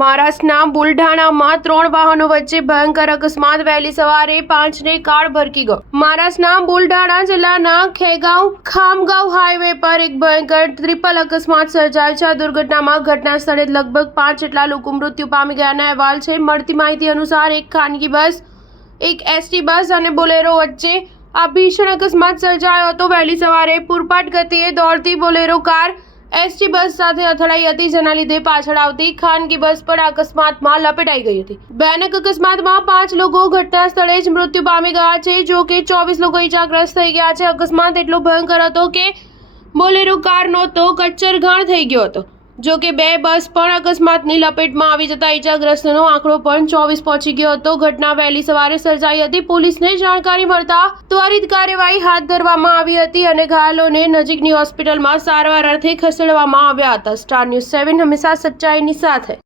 મહારાષ્ટ્રના બુલઢાણામાં 3 વાહનો વચ્ચે ભયંકર અકસ્માત વહેલી સવારે 5ને કાર ભરકી ગયો। મહારાષ્ટ્રના બુલઢાણા જિલ્લાના ખેગાંવ ખામગાંવ હાઈવે પર એક ભયંકર ટ્રિપલ અકસ્માત સર્જાયો છે। આ દુર્ઘટનામાં ઘટના સ્થળે લગભગ 5 જેટલા લોકો મૃત્યુ પામી ગયાના અહેવાલ છે। મળતી માહિતી અનુસાર એક ખાનગી બસ, એક એસટી બસ અને બોલેરો વચ્ચે આ ભીષણ અકસ્માત સર્જાયો હતો। વહેલી સવારે પૂરપાટ ગતિએ દોડતી બોલેરો કાર એસટી બસ સાથે અથડાઈ હતી, જેના લીધે પાછળ આવતી ખાનગી બસ પણ અકસ્માતમાં લપેટાઈ ગઈ હતી। ભયાનક અકસ્માતમાં 5 લોકો ઘટના સ્થળે જ મૃત્યુ પામી ગયા છે, જો કે 24 લોકો ઇજાગ્રસ્ત થઈ ગયા છે। અકસ્માત એટલો ભયંકર હતો કે બોલેરો કારનો તો કચ્ચરઘાણ થઈ ગયો હતો, જો કે 2 બસ પણ અકસ્માતની લપેટમાં આવી જતા ઇજાગ્રસ્તનો આંકડો પણ 24 પહોંચી ગયો હતો। ઘટના વહેલી સવારે સર્જાઈ હતી। પોલીસને જાણકારી મળતા ત્વરિત કાર્યવાહી હાથ ધરવામાં આવી હતી અને ઘાયલોને નજીકની હોસ્પિટલમાં સારવાર અર્થે ખસેડવામાં આવ્યા હતા। સ્ટાર ન્યૂઝ 7 હંમેશા સચ્ચાઈની સાથે।